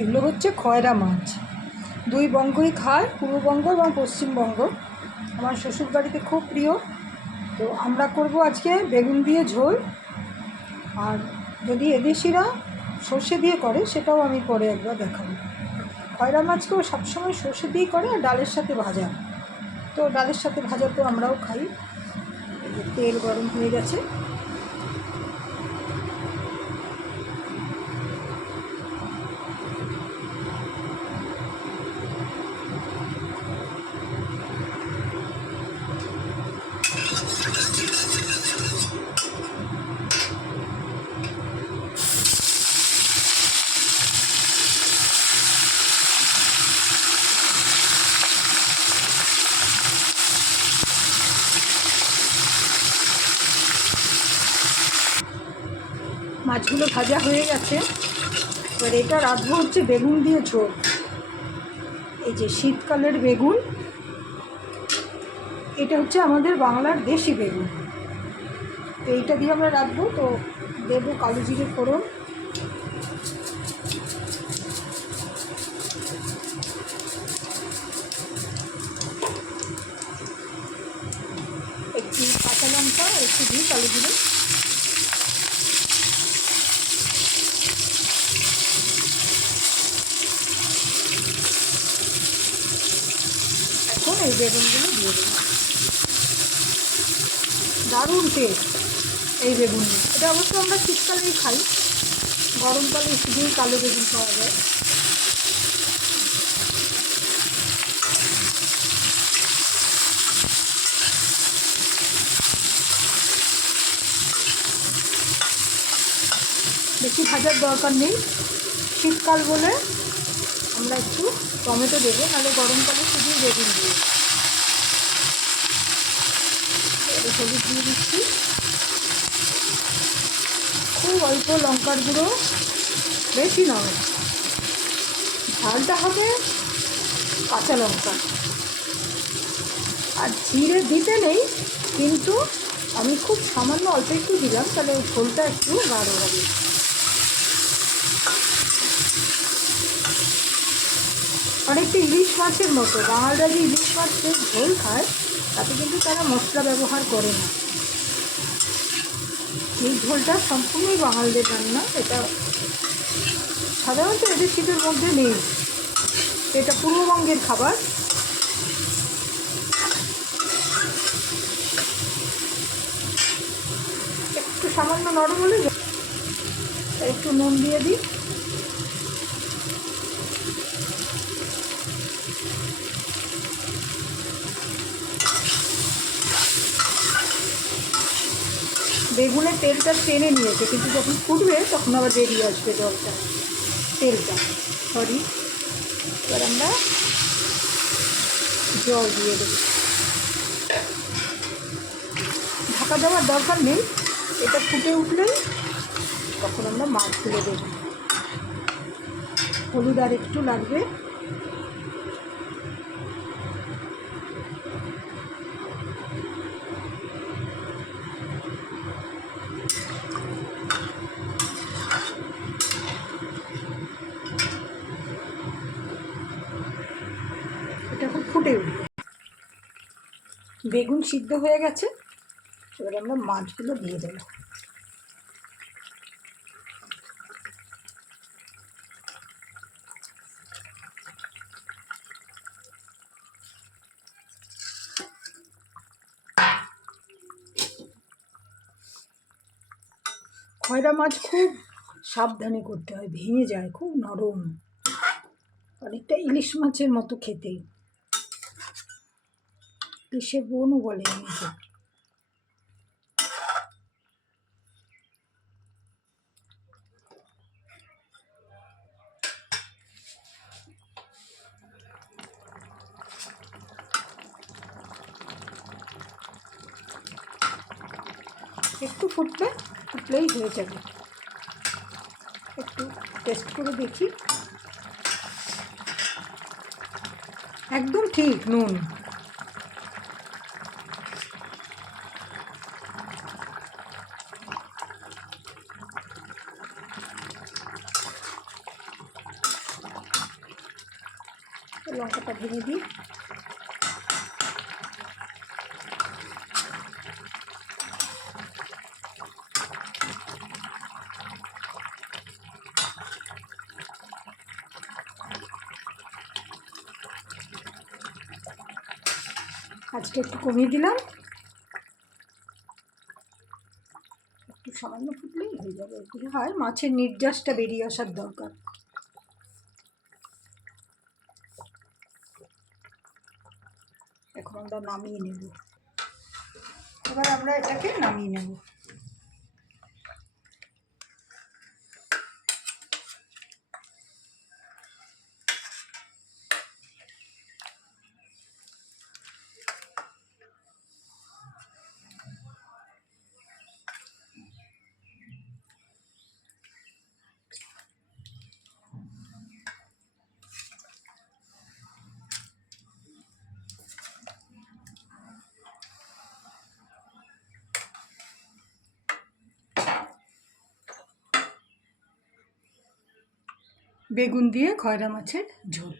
এগুলো হচ্ছে খয়রা মাছ। দুই বঙ্গই খায়, পূর্ববঙ্গ এবং পশ্চিমবঙ্গ। আমার শ্বশুরবাড়িতে খুব প্রিয়। তো আমরা করব আজকে বেগুন দিয়ে ঝোল, আর যদি এদেশিরা সর্ষে দিয়ে করে সেটাও আমি পরে একবার দেখাবো। খয়রা মাছকেও সবসময় সর্ষে দিয়েই করে আর ডালের সাথে ভাজা। তো ডালের সাথে ভাজা তো আমরাও খাই। তেল গরম হয়ে গেছে, মাছগুলো ভাজা হয়ে গেছে। এবার এটা রাঁধবো হচ্ছে বেগুন দিয়ে ঝোল। এই যে শীতকালের বেগুন, এটা হচ্ছে আমাদের বাংলার দেশি বেগুন। তো এইটা দিয়ে আমরা রাঁধবো। তো দেবো কালো জিরে ফোড়ন, একটু কাঁচা লঙ্কা, একটু দিই কালো জিরে, এখন এই বেগুনগুলো দিয়ে দেবো। দারুণ টেস্ট এই বেগুন। এটা অবশ্য আমরা শীতকালেই খাই, গরমকালে শুধুই কালো বেগুন পাওয়া যায়। বেশি ভাজার দরকার নেই, শীতকাল বলে আমরা একটু টমেটো দেবো, নাহলে গরমকালে শুধুই বেগুন দিই। হলুদ দিয়ে দিচ্ছি, খুব অল্প লঙ্কার গুঁড়ো, বেশি নয়। ঝালটা হবে কাঁচা লঙ্কা, আর জিরে দিতে নেই, কিন্তু আমি খুব সামান্য অল্প একটু দিলাম, তাহলে ঝোলটা একটু গাঢ় হবে। অনেকটা ইলিশ মাছের মতো। বাঙালরা যে ইলিশ মাছের ঝোল খায়, তাতে কিন্তু তারা মশলা ব্যবহার করে না। এই ঝোলটা সম্পূর্ণই বাঙালদের রান্না। এটা সাধারণত এদের শীতের মধ্যে নেই, এটা পূর্ববঙ্গের খাবার। একটু সামান্য নরম হলে একটু নুন দিয়ে দিই। বেগুনের তেলটা টেনে নিয়েছে, কিন্তু যখন ফুটবে তখন আবার বেরিয়ে আসবে জলটা, তেলটা, সরি। এবার আমরা জল দিয়ে দেবো। ঢাকা দেওয়ার দরকার নেই, এটা ফুটে উঠলেই তখন আমরা মাছগুলো দেবো। হলুদ আর একটু লাগবে। এটা এখন ফুটে উঠবে, বেগুন সিদ্ধ হয়ে গেছে। এবার আমরা মাছগুলো দিয়ে দেবো। খয়রা মাছ খুব সাবধানে করতে হয়, ভেঙে যায়, খুব নরম, অনেকটা ইলিশ মাছের মতো খেতে। ইলিশের বোনও বলে আমাকে। একটু ফুটলেই হয়ে যাবে। একটু টেস্ট করে দেখি, একদম ঠিক নুন। ঢেলে দিই। আজকে একটু কমিয়ে দিলাম, একটু সামান্য ফুটলেই হয়ে যাবে। এগুলো হয় মাছের নির্যাসটা বেরিয়ে আসার দরকার। এখন আমরা নামিয়ে নেব। এবার আমরা এটাকে নামিয়ে নেব। বেগুন দিয়ে খয়রা মাছের ঝোল।